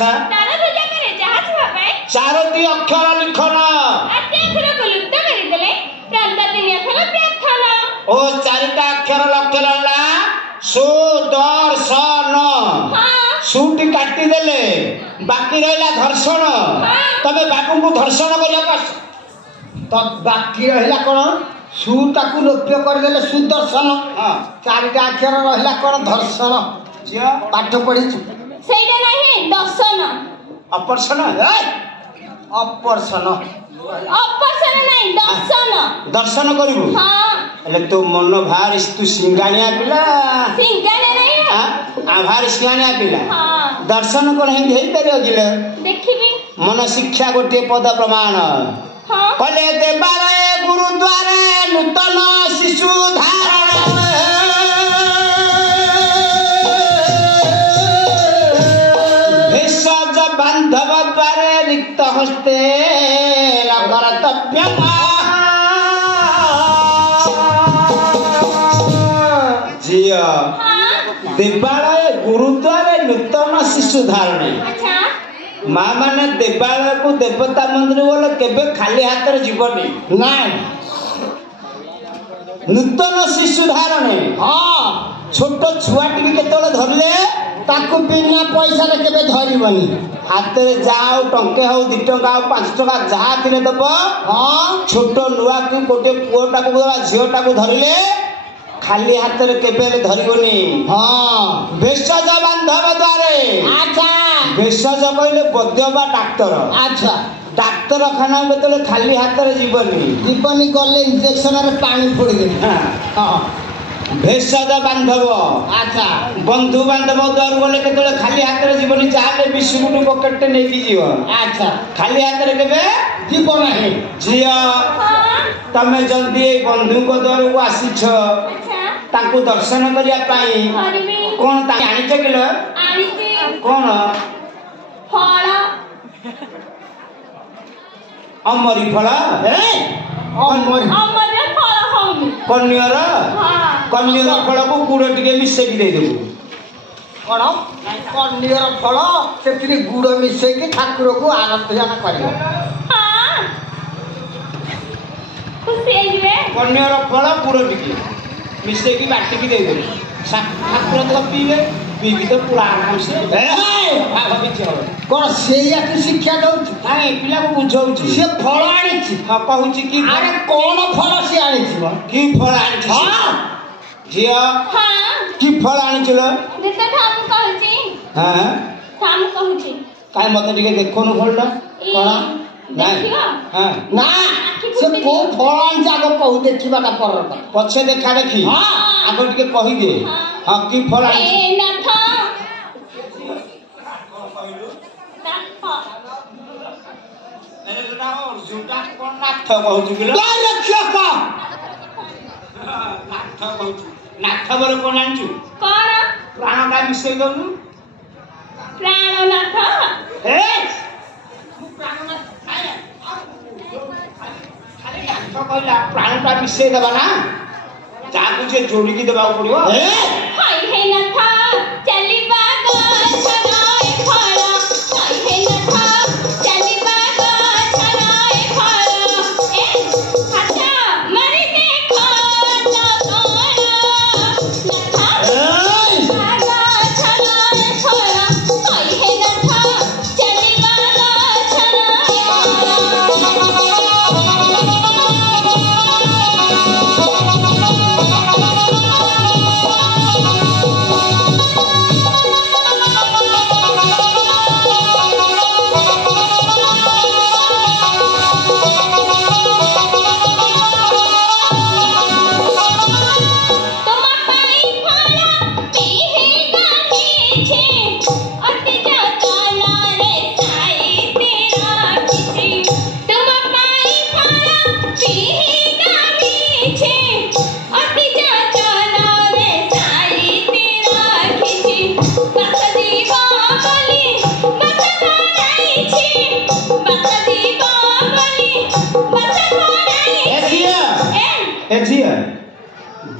अच्छा तारा भुजा करे जहाज भाई चारोटी अक्षर लिखन आते अक्षर को लुप्त कर देले प्रांत दिन अक्षर व्याख्यान ओ चारिटा अक्षर लक्ष्य रहला सुदर्शन सुटी काटी देले बाकी रहला घर्षण तबे बापू को घर्षण करिया तो बाकी रहिला कोन सुटा को लोप्य कर देले सुदर्शन हां चारिटा अक्षर रहिला कोन धर्षण जिया पाठ पढी सेटा नाही दर्शन अपरसन अपरसन अपरसन नाही दर्शन दर्शन करिबु हां એટલે તો મનનો ભાર તું સિંગાણિયા पिला सिंगाने नाही हां आभार सिंगाणिया पिला हां दर्शन कोन हें हेई परियो गिले देखिबी मन शिक्षा गोटे पद प्रमाण हां कले देवारे गुरुद्वारे नूतन शिशु धारण भेषज बांधव द्वारे रिक्त हस्ते कर्तव्य जिया देवालय गुरुद्वारे नूतन शिशु धारण अच्छा माँ माने देवालय को देवता मंदिर बोले केबे खाली हाथ रे जीवनी ना नूतन शिशु धारण हां छोट छुआ टिके केतले धरले ताकू बिना पैसा रे केबे धरिबनी हाथ रे जाओ टंके हो 2 टका हो 5 टका जहा किने दब हां छोट नुआ की कोटे पुओटा को दबा झियोटा को धरले खाली हाथ रे केबे धरिबनी हां भेषज बांधव द्वारे अच्छा भेषज कहले वैद्य बा डाक्टर अच्छा डाक्तर खाना बेतले खाली हाथ रे जीवनी जीवनी गले इंजेक्शन रे पानी फोड़ दे हां भेषज बांधव अच्छा बंधु बांधव द्वार बोले केतले खाली हाथ रे जीवनी चाहे बिस्कुट पॉकेट नै दी जीव अच्छा खाली हाथ रे केबे जीवन है जिया तमे जल्दी बंधु को द्वार को आसीछ अच्छा ताको दर्शन करिया पाई करबी कोन ता आनी चकिल आनीते कोन फळ अमरी फल ए अमर अमर फळ होनी कन्यर हां कन्यर फल को गुड़ टिके मिसे की दे देबू कोन कन्यर फल सेत्री गुड़ मिसे के ठाकुर को आराधना करियो हां खुशी हेबे कन्यर फल गुड़ टिके मिसे की बाटी की दे देबू ठाकुर तो पीबे पीबी तो पूरा आराम से ए भाग बिच हो कोन सेया की शिक्षा दउछ नाई पिला को बुझाउची से फल आनिछि हा कहूची की अरे कोन फल से आनिछि की फल आनिछि हां जिया हां की फल आनिछलो देते थाम कहूची हां थाम कहूची काय मते टिके देखोनु फलटा कोन देखियो हां ना से को फल आन जागो कहू देखिबाटा पर पछे देखा देखी हां आगो टिके कहि दे हां की फल आनिछि ए नाथ नाथ कहूची बिलो रक्षक नाथ कहूची नाथ बोले कोन आनिछु कोन प्राण का मिसे दउनु प्राणनाथ ए प्राणनाथ खाली नाथ कहला प्राण का मिसे दबा ना जाकु जे जोड़ी की दबाउ पड़ियो ए हाय हे नाथ चलिबा गछराय फळ हाय हे नाथ चलिबा गछराय फळ ए अच्छा मरि देखो तो नाथ गछराय फळ हाय हे नाथ चलिबा गछराय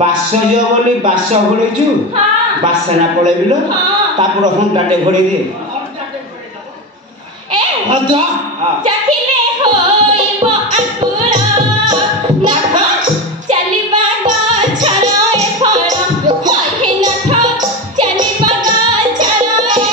बासय बोली बास घोड़ेचु बासना पड़ेबिल तापर हुंडाटे घोड़े दे अच्छा चखिले होइब आकुल नाथ चलिबा गछराए फल कहि नाथ चलिबा गछराए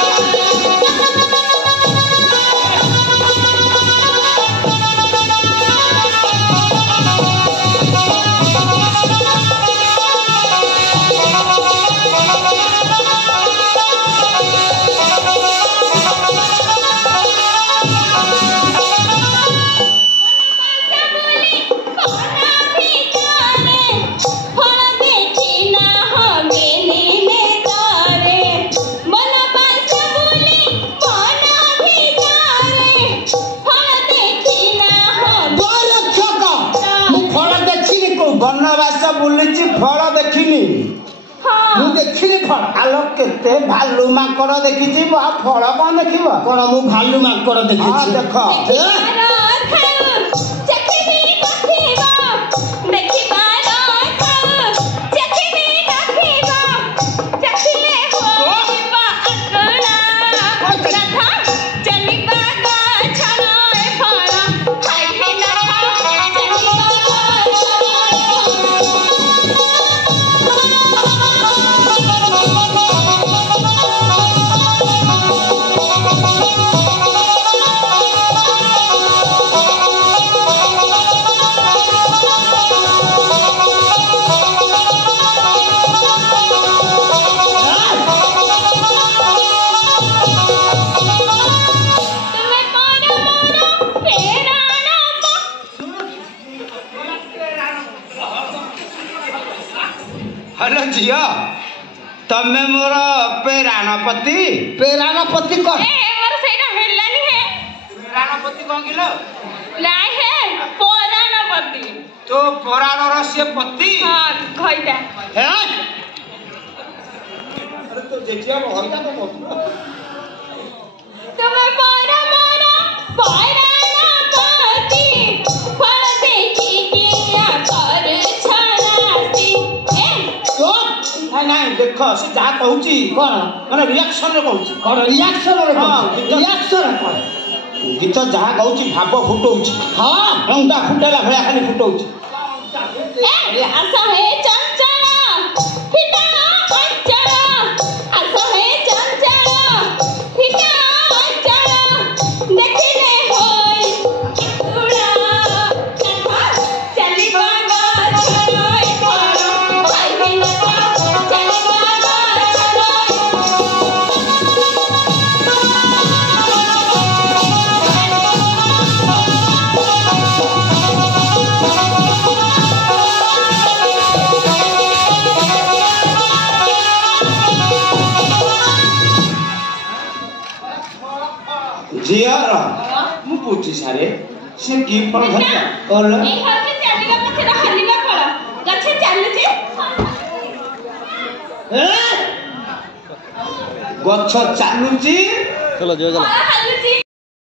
बनवास बुली फल देखनी देखनी फल आलो केते भालू माकड़ देखी फल कौन देख कौन मु भालू माकड़ देखी देख हेलो झिया तमे मोर पेराणपति कौन मोर सेटा हेलानी है पेराणपति कौन किलो लाई है पुराणपति तो पुराण से पति हां खइदा है अरे तो जेजिया होइता तो मत तुम्हें पारा मारा पुराणपति फल देखी किया कर छनासी नहीं देख से जहाँ कहूँ कौन मैंने रिएक्शन कौन रिएक्शन गीत जहाँ कहूँ भाव फुटौ हाँ अंडा फुटेला भाया खाली फुटौ जियार मु पूछी सारे से की फल धरता और ए घर के चालीगा पछरा हलिबा फल गछे चालू छे गछ चालू छी चलो जो चलो